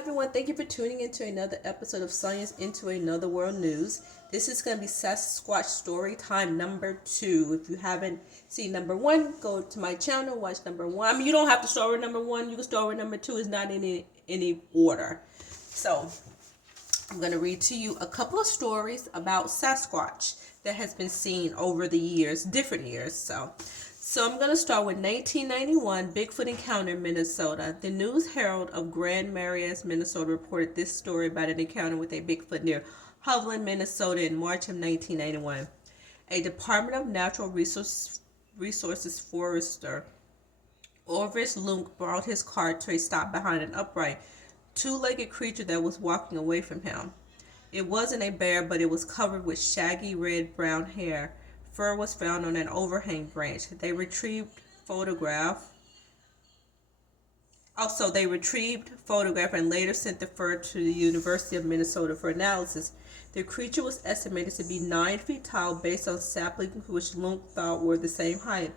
Everyone, thank you for tuning into another episode of Science into Another World News. This is going to be Sasquatch Story Time number 2. If you haven't seen number 1, go to my channel, watch number 1. I mean, you don't have to start with number 1. You can start with number 2. It's not in any order. So, I'm going to read to you a couple of stories about Sasquatch that has been seen over the years, different years. So I'm going to start with 1991, Bigfoot encounter in Minnesota. The News Herald of Grand Marais, Minnesota reported this story about an encounter with a Bigfoot near Wildmen, Minnesota in March of 1991. A Department of Natural Resources forester, Orvis Lunk, brought his car to a stop behind an upright, two-legged creature that was walking away from him. It wasn't a bear, but it was covered with shaggy red-brown hair. Fur was found on an overhang branch. They retrieved photograph and later sent the fur to the University of Minnesota for analysis. The creature was estimated to be 9 feet tall based on saplings which Lunk thought were the same height.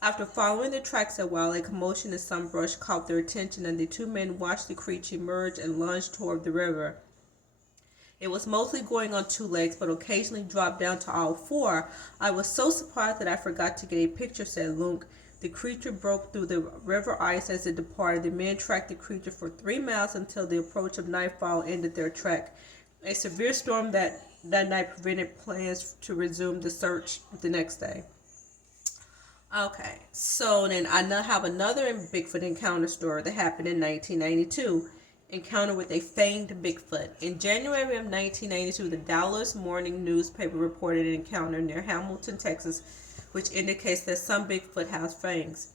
After following the tracks a while, a commotion in some brush caught their attention, and the two men watched the creature emerge and lunge toward the river. It was mostly going on 2 legs, but occasionally dropped down to all 4. I was so surprised that I forgot to get a picture, said Lunk. The creature broke through the river ice as it departed. The men tracked the creature for 3 miles until the approach of nightfall ended their trek. A severe storm that night prevented plans to resume the search the next day. Okay, so then I now have another Bigfoot encounter story that happened in 1992. Encounter with a fanged Bigfoot. In January of 1992, the Dallas Morning newspaper reported an encounter near Hamilton, Texas, which indicates that some Bigfoot has fangs.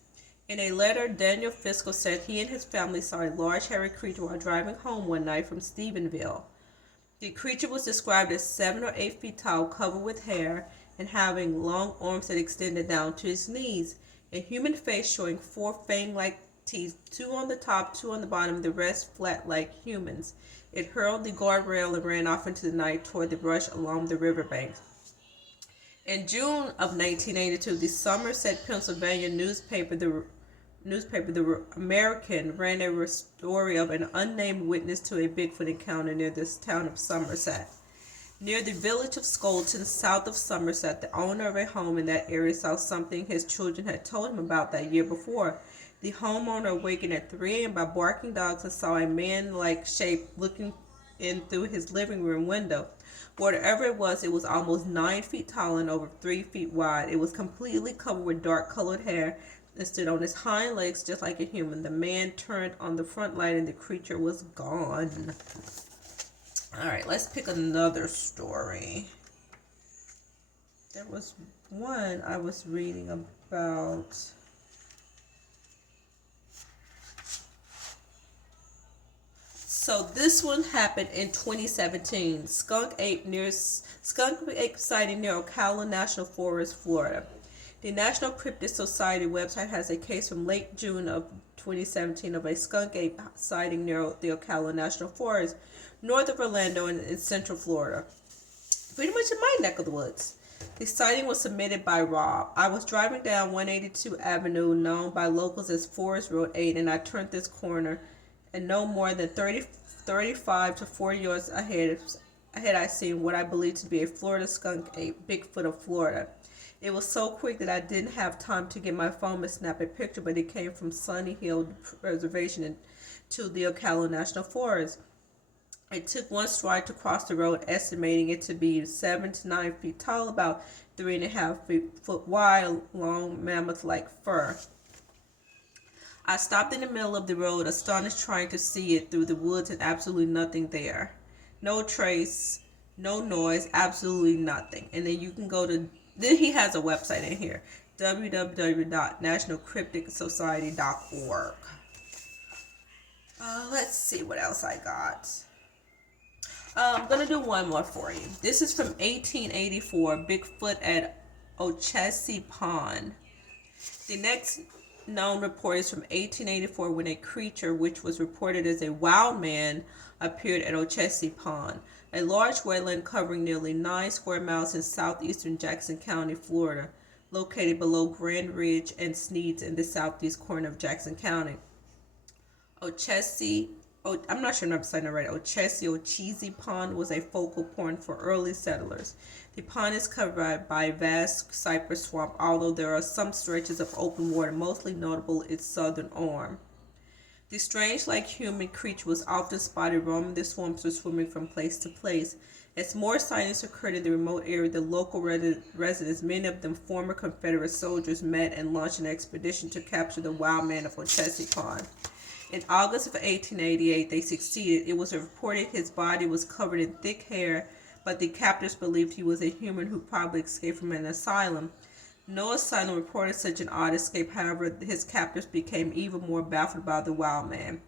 In a letter, Daniel Fiscal said he and his family saw a large hairy creature while driving home one night from Stephenville. The creature was described as 7 or 8 feet tall, covered with hair, and having long arms that extended down to his knees. A human face showing 4 fang-like teeth, 2 on the top, 2 on the bottom, the rest flat like humans. It hurled the guardrail and ran off into the night toward the brush along the riverbank. In June of 1982, the Somerset, Pennsylvania newspaper, the American, ran a story of an unnamed witness to a Bigfoot encounter near this town of Somerset. Near the village of Skolton, south of Somerset, the owner of a home in that area saw something his children had told him about that year before. The homeowner awakened at 3 a.m. by barking dogs and saw a man-like shape looking in through his living room window. Whatever it was almost 9 feet tall and over 3 feet wide. It was completely covered with dark-colored hair and stood on his hind legs just like a human. The man turned on the front light and the creature was gone. All right, let's pick another story. There was one I was reading about. So this one happened in 2017. Skunk ape sighting near Ocala National Forest, Florida. The National Cryptid Society website has a case from late June of 2017 of a skunk ape sighting near the Ocala National Forest, north of Orlando in central Florida. Pretty much in my neck of the woods. The sighting was submitted by Rob. I was driving down 182 Avenue, known by locals as Forest Road 8, and I turned this corner, and no more than 35 to 40 yards ahead I seen what I believed to be a Florida skunk ape, Bigfoot of Florida. It was so quick that I didn't have time to get my phone and snap a picture, but it came from Sunny Hill Reservation to the Ocala National Forest. It took one stride to cross the road, estimating it to be 7 to 9 feet tall, about 3.5 foot wide, long mammoth-like fur. I stopped in the middle of the road, astonished, trying to see it through the woods, and absolutely nothing there. No trace, no noise, absolutely nothing. And then you can go to, then he has a website in here, www.nationalcryptidsociety.org. Let's see what else I got. I'm going to do one more for you. This is from 1884, Bigfoot at Ochesee Pond. The next known report is from 1884 when a creature which was reported as a Wildman appeared at Ochesee Pond, a large wetland covering nearly 9 square miles in southeastern Jackson County, Florida, located below Grand Ridge and Sneads in the southeast corner of Jackson County. Ochesee I'm not sure if I'm saying it right. Ochese Pond was a focal point for early settlers. The pond is covered by vast cypress swamp, although there are some stretches of open water, mostly notable its southern arm. The strange, like human creature was often spotted roaming the swamps or swimming from place to place. As more sightings occurred in the remote area, the local residents, many of them former Confederate soldiers, met and launched an expedition to capture the wild man of Ochese Pond. In August of 1888, they succeeded. It was reported his body was covered in thick hair, but the captors believed he was a human who probably escaped from an asylum. No asylum reported such an odd escape. However, his captors became even more baffled by the wild man.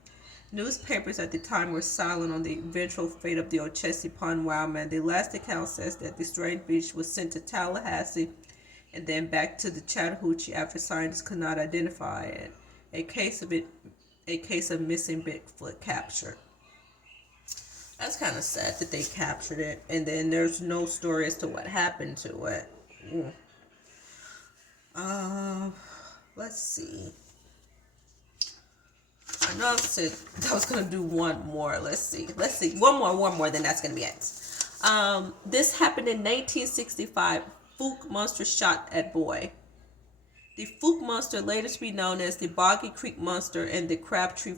Newspapers at the time were silent on the eventual fate of the Ochese Pond wild man. The last account says that the strange beast was sent to Tallahassee and then back to the Chattahoochee after scientists could not identify it. A case of missing Bigfoot captured. That's kind of sad that they captured it, and then there's no story as to what happened to it. Let's see. I know I said I was gonna do one more. Let's see. One more. Then that's gonna be it. This happened in 1965. Fouke monster shot at boy. The Fouke monster, later to be known as the Boggy Creek monster, and the Crabtree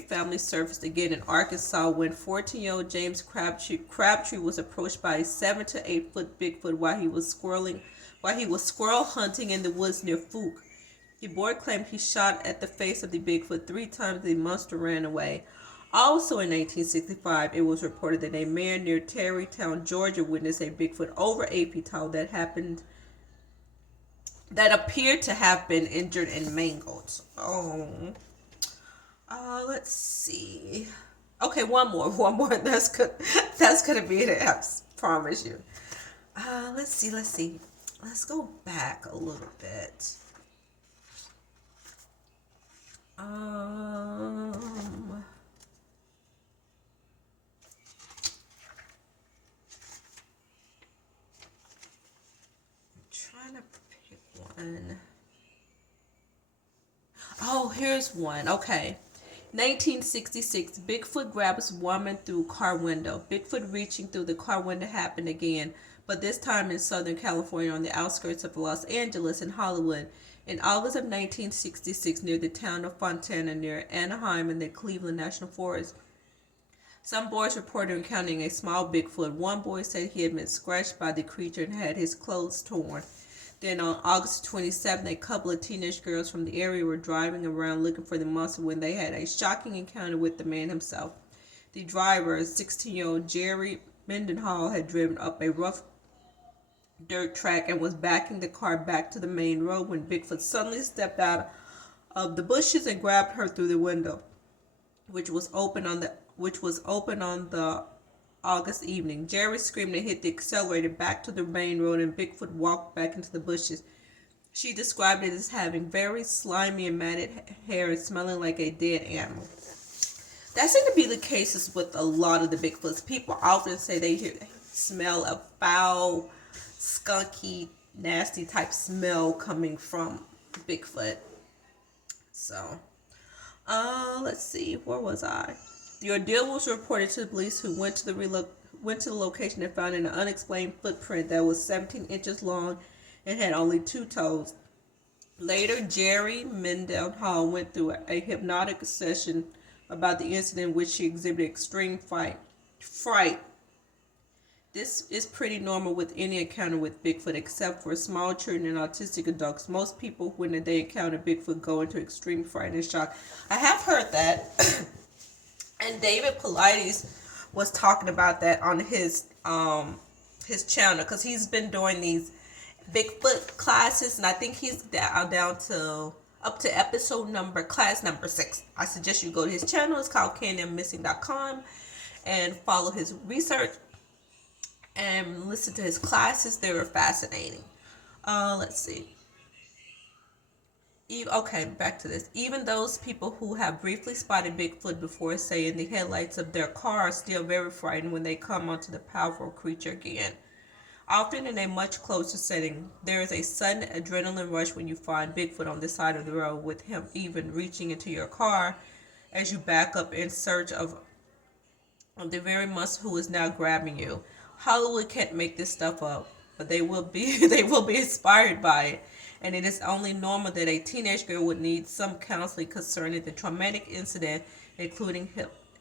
family surfaced again in Arkansas when 14-year-old James Crabtree was approached by a 7 to 8 foot Bigfoot while he was squirrel hunting in the woods near Fouke. The boy claimed he shot at the face of the Bigfoot 3 times. The monster ran away. Also in 1965, it was reported that a man near Tarrytown, Georgia, witnessed a Bigfoot over 8 feet tall that appeared to have been injured and mangled. Let's see. Okay, one more. That's good. That's gonna be it. I promise you. Let's see. Let's go back a little bit. Trying to pick one. Oh, here's one. Okay. 1966, Bigfoot grabs woman through car window. Bigfoot reaching through the car window happened again, but this time in Southern California on the outskirts of Los Angeles and Hollywood. In August of 1966, near the town of Fontana, near Anaheim in the Cleveland National Forest, some boys reported encountering a small Bigfoot. One boy said he had been scratched by the creature and had his clothes torn. Then on August 27th, a couple of teenage girls from the area were driving around looking for the monster when they had a shocking encounter with the man himself. The driver, 16-year-old Jerry Mendenhall, had driven up a rough dirt track and was backing the car back to the main road when Bigfoot suddenly stepped out of the bushes and grabbed her through the window, which was open on the August evening. Jerry screamed and hit the accelerator back to the main road, and Bigfoot walked back into the bushes. She described it as having very slimy and matted hair and smelling like a dead animal. That seemed to be the cases with a lot of the Bigfoots. People often say they smell a foul, skunky, nasty type smell coming from Bigfoot. So, let's see, where was I? The ordeal was reported to the police, who went to the location and found an unexplained footprint that was 17 inches long and had only 2 toes. Later, Jerry Mendenhall went through a hypnotic session about the incident in which she exhibited extreme fright. This is pretty normal with any encounter with Bigfoot, except for small children and autistic adults. Most people, when they encounter Bigfoot, go into extreme fright and shock. I have heard that. And David Paulides was talking about that on his channel, because he's been doing these Bigfoot classes, and I think he's down to up to class number 6. I suggest you go to his channel. It's called CandyMissing.com, and follow his research and listen to his classes. They were fascinating. Let's see. Okay, back to this. Even those people who have briefly spotted Bigfoot before, say in the headlights of their car, are still very frightened when they come onto the powerful creature again. Often in a much closer setting, there is a sudden adrenaline rush when you find Bigfoot on the side of the road, with him even reaching into your car as you back up in search of the very monster who is now grabbing you. Hollywood can't make this stuff up, but they will be they will be inspired by it. And it is only normal that a teenage girl would need some counseling concerning the traumatic incident, including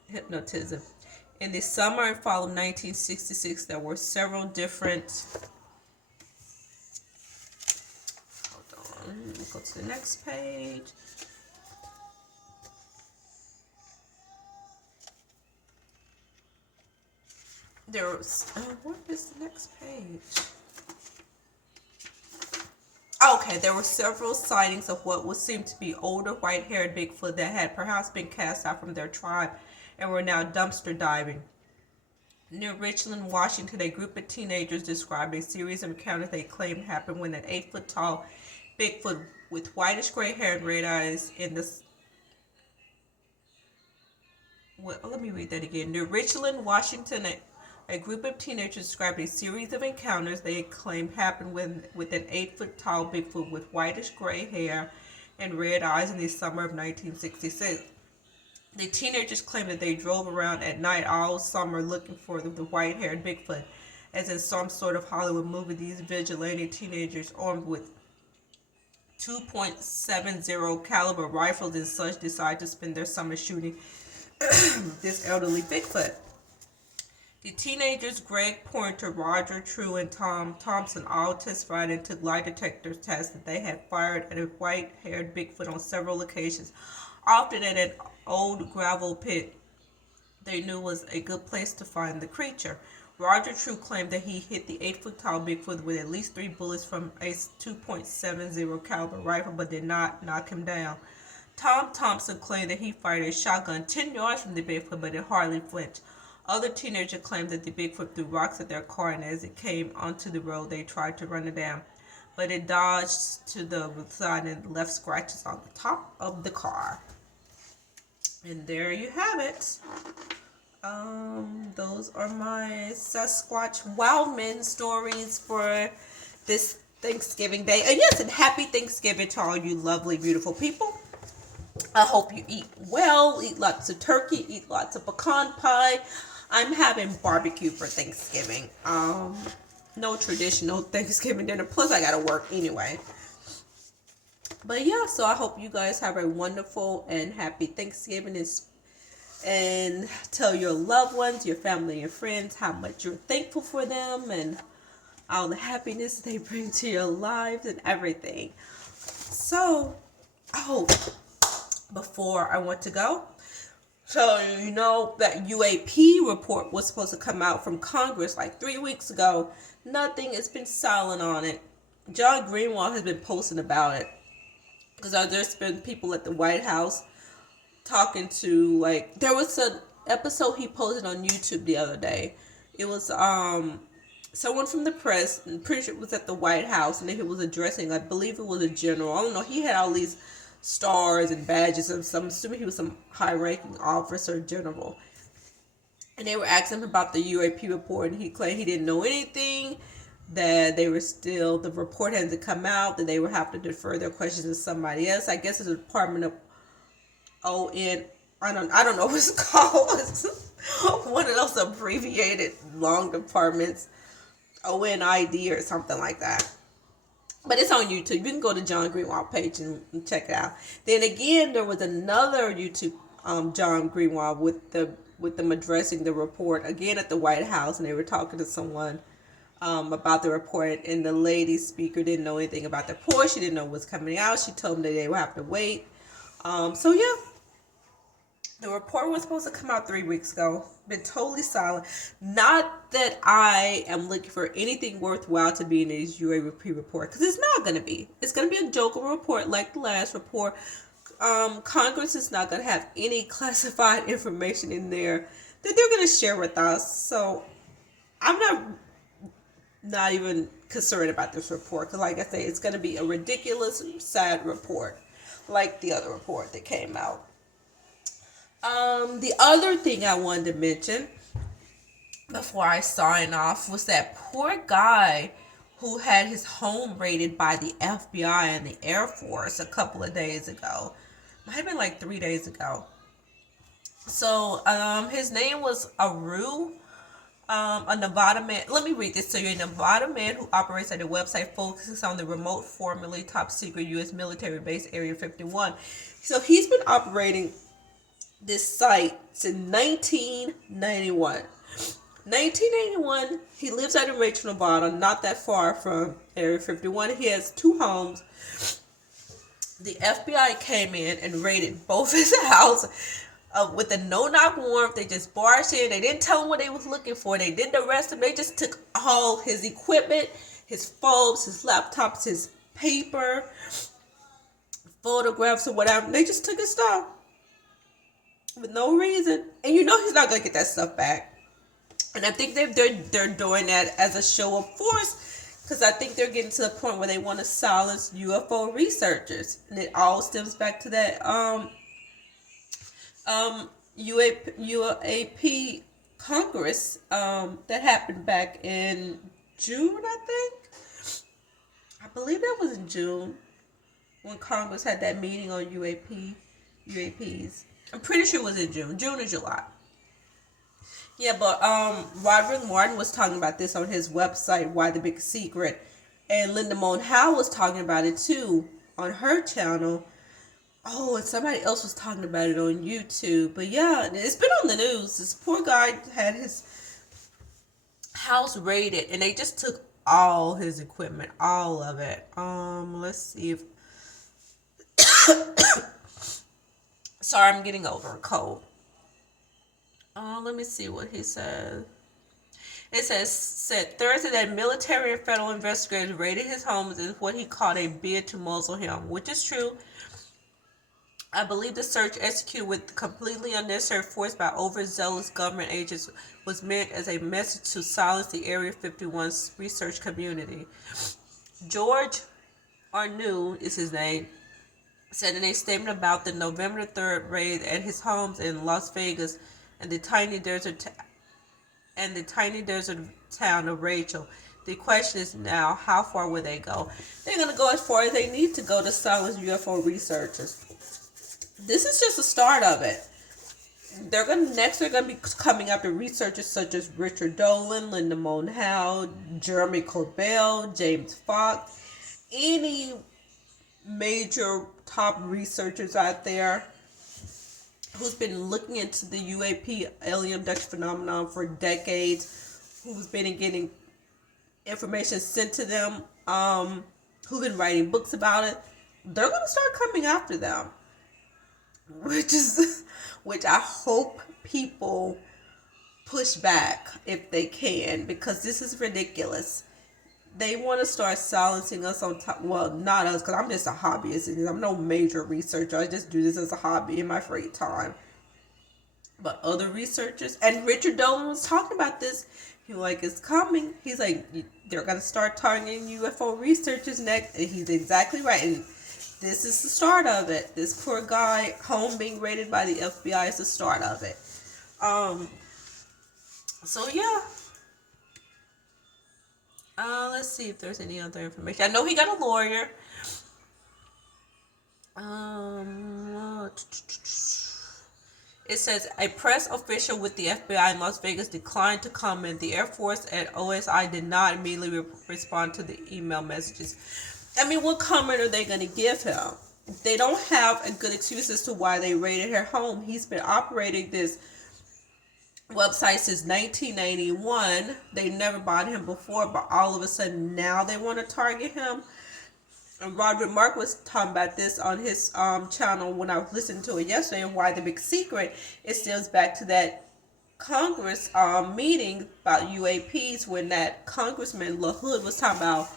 hypnotism. In the summer and fall of 1966, there were several different. Hold on, let me go to the next page. What is the next page? Okay, there were several sightings of what would seem to be older white-haired Bigfoot that had perhaps been cast out from their tribe and were now dumpster diving. Near Richland, Washington, a group of teenagers described a series of encounters they claimed happened when an 8-foot tall Bigfoot with whitish gray hair and red eyes in the. Well, let me read that again. Near Richland, Washington, a group of teenagers described a series of encounters they claimed happened with an 8-foot tall Bigfoot with whitish gray hair and red eyes in the summer of 1966. The teenagers claimed that they drove around at night all summer looking for the white-haired Bigfoot. As in some sort of Hollywood movie, these vigilante teenagers armed with .70 caliber rifles and such decide to spend their summer shooting this elderly Bigfoot. The teenagers Greg Pointer, Roger True, and Tom Thompson all testified and took lie detector tests that they had fired at a white-haired Bigfoot on several occasions, often at an old gravel pit they knew was a good place to find the creature. Roger True claimed that he hit the 8-foot tall Bigfoot with at least 3 bullets from a .70 caliber rifle but did not knock him down. Tom Thompson claimed that he fired a shotgun 10 yards from the Bigfoot but it hardly flinched. Other teenagers claimed that the Bigfoot threw rocks at their car, and as it came onto the road, they tried to run it down. But it dodged to the side and left scratches on the top of the car. And there you have it. Those are my Sasquatch Wildmen stories for this Thanksgiving Day. And yes, and happy Thanksgiving to all you lovely, beautiful people. I hope you eat well, eat lots of turkey, eat lots of pecan pie. I'm having barbecue for Thanksgiving. No traditional Thanksgiving dinner. Plus, I gotta work anyway. But yeah, so I hope you guys have a wonderful and happy Thanksgiving, and tell your loved ones, your family and friends how much you're thankful for them and all the happiness they bring to your lives and everything. So, before I want to go, so you know that UAP report was supposed to come out from Congress like 3 weeks ago. Nothing has been silent on it. John Greenwald has been posting about it because there's been people at the White House talking to, like, there was an episode he posted on YouTube the other day. It was someone from the press, I'm pretty sure it was at the White House, and he was addressing, I believe it was a general. I don't know. He had all these stars and badges, and I'm assuming he was some high-ranking officer general. And they were asking him about the UAP report, and he claimed he didn't know anything, that they were still, the report hadn't come out, that they would have to defer their questions to somebody else. I guess it's a Department of I don't know what it's called. One of those abbreviated long departments, ONID or something like that. But it's on YouTube. You can go to John Greenwald page and check it out. Then again, there was another YouTube John Greenwald with them addressing the report again at the White House, and they were talking to someone about the report, and the lady speaker didn't know anything about the report. She didn't know what's coming out. She told them that they would have to wait. So yeah, the report was supposed to come out 3 weeks ago. Been totally silent. Not that I am looking for anything worthwhile to be in this UAP report, because it's not going to be. It's going to be a joke of a report like the last report. Congress is not going to have any classified information in there that they're going to share with us. So I'm not even concerned about this report, because like I say, it's going to be a ridiculous, sad report like the other report that came out. The other thing I wanted to mention before I sign off was that poor guy who had his home raided by the FBI and the Air Force a couple of days ago. Might have been like 3 days ago. So his name was Aru, a Nevada man. Let me read this to you. A Nevada man who operates at a website focuses on the remote, formerly top secret U.S. military base Area 51. So he's been operating this site since 1991. 1981, he lives out in Rachel, Nevada, not that far from Area 51. He has two homes. The FBI came in and raided both his houses with a no-knock warrant. They just barged in. They didn't tell him what they was looking for. They didn't arrest him. They just took all his equipment, his phones, his laptops, his paper, photographs, or whatever. They just took his stuff with no reason. And you know he's not gonna get that stuff back. And I think they're doing that as a show of force, because I think they're getting to the point where they want to silence UFO researchers, and it all stems back to that UAP Congress that happened back in June, I think. I believe that was in June when Congress had that meeting on UAPs. I'm pretty sure it was in June or July. Yeah, but Roderick Martin was talking about this on his website, Why the Big Secret, and Linda Moan Howe was talking about it too on her channel. Oh, and somebody else was talking about it on YouTube. But yeah, it's been on the news. This poor guy had his house raided, and they just took all his equipment, all of it. Let's see if. Sorry, I'm getting over a cold. Let me see what he said. It said Thursday that military and federal investigators raided his homes in what he called a bid to muzzle him, which is true. I believe the search executed with completely unnecessary force by overzealous government agents was meant as a message to silence the Area 51's research community. George Arnoux is his name, said in a statement about the November 3rd raid at his homes in Las Vegas and the tiny desert town of Rachel. The question is now, how far will they go? They're going to go as far as they need to go to silence UFO researchers. This is just the start of it. They're going to be coming after researchers such as Richard Dolan, Linda Moan Howe, Jeremy Corbell, James Fox, any major top researchers out there who's been looking into the UAP alien abduction phenomenon for decades, who's been getting information sent to them, who've been writing books about it. They're going to start coming after them, which I hope people push back if they can, because this is ridiculous. They want to start silencing us on top. Well, not us, because I'm just a hobbyist. I'm no major researcher. I just do this as a hobby in my free time. But other researchers, and Richard Dolan was talking about this. He was like, it's coming. He's like, they're going to start targeting UFO researchers next. And he's exactly right. And this is the start of it. This poor guy home being raided by the FBI is the start of it. So yeah. Let's see if there's any other information. I know he got a lawyer. It says a press official with the FBI in Las Vegas declined to comment. The Air Force at OSI did not immediately respond to the email messages. I mean, what comment are they going to give him? They don't have a good excuse as to why they raided her home. He's been operating this website since 1991. They never bought him before, but all of a sudden now they want to target him. And Roderick Mark was talking about this on his channel when I was listening to it yesterday. And Why the Big Secret? It stems back to that Congress meeting about UAPs when that Congressman LaHood was talking about,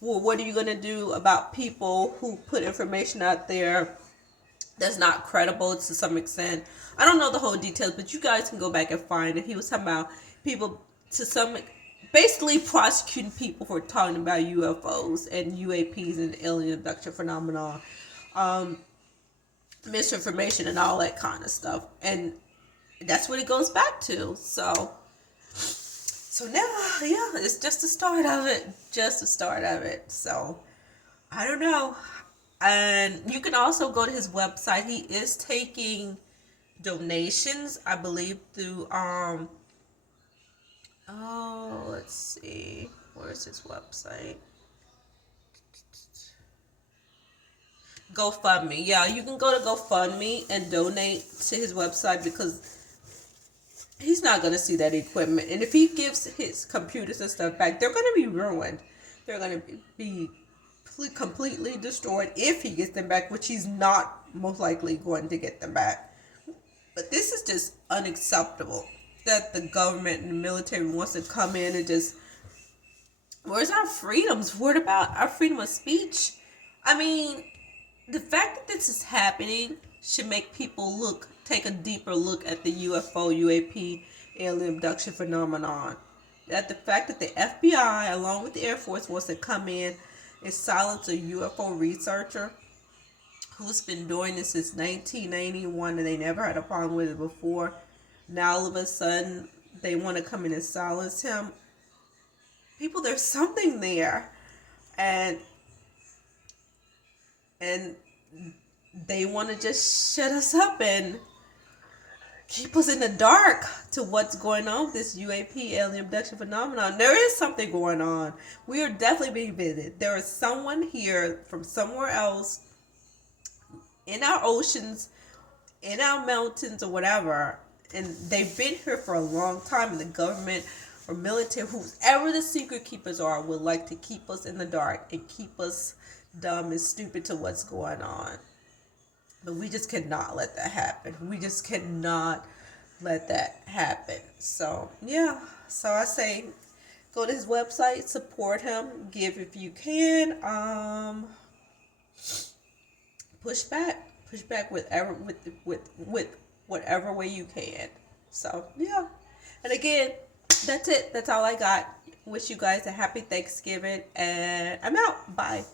well, what are you going to do about people who put information out there that's not credible to some extent? I don't know the whole details, but you guys can go back and find it. He was talking about people basically prosecuting people for talking about UFOs and UAPs and alien abduction phenomenon, misinformation and all that kind of stuff. And that's what it goes back to. So now, yeah, it's just the start of it. Just the start of it. So, I don't know. And you can also go to his website. He is taking donations, I believe, through oh, let's see, where's his website? GoFundMe. Yeah, you can go to GoFundMe and donate to his website, because he's not going to see that equipment. And if he gives his computers and stuff back, they're going to be ruined. They're going to be completely destroyed if he gets them back, which he's not most likely going to get them back. But this is just unacceptable that the government and the military wants to come in and just, where's our freedoms? What about our freedom of speech? I mean, the fact that this is happening should make people take a deeper look at the UFO, UAP, alien abduction phenomenon. That the fact that the FBI, along with the Air Force, wants to come in and silence a UFO researcher who's been doing this since 1991, and they never had a problem with it before. Now all of a sudden they want to come in and silence him. People, there's something there, and they want to just shut us up and keep us in the dark to what's going on with this UAP, alien abduction phenomenon. There is something going on. We are definitely being visited. There is someone here from somewhere else in our oceans, in our mountains, or whatever, and they've been here for a long time, and the government or military, whoever the secret keepers are, would like to keep us in the dark and keep us dumb and stupid to what's going on. But we just cannot let that happen. We just cannot let that happen. So, yeah. So I say, go to his website, support him, give if you can. Push back with whatever way you can. So, yeah. And again, that's it. That's all I got. Wish you guys a happy Thanksgiving, and I'm out. Bye.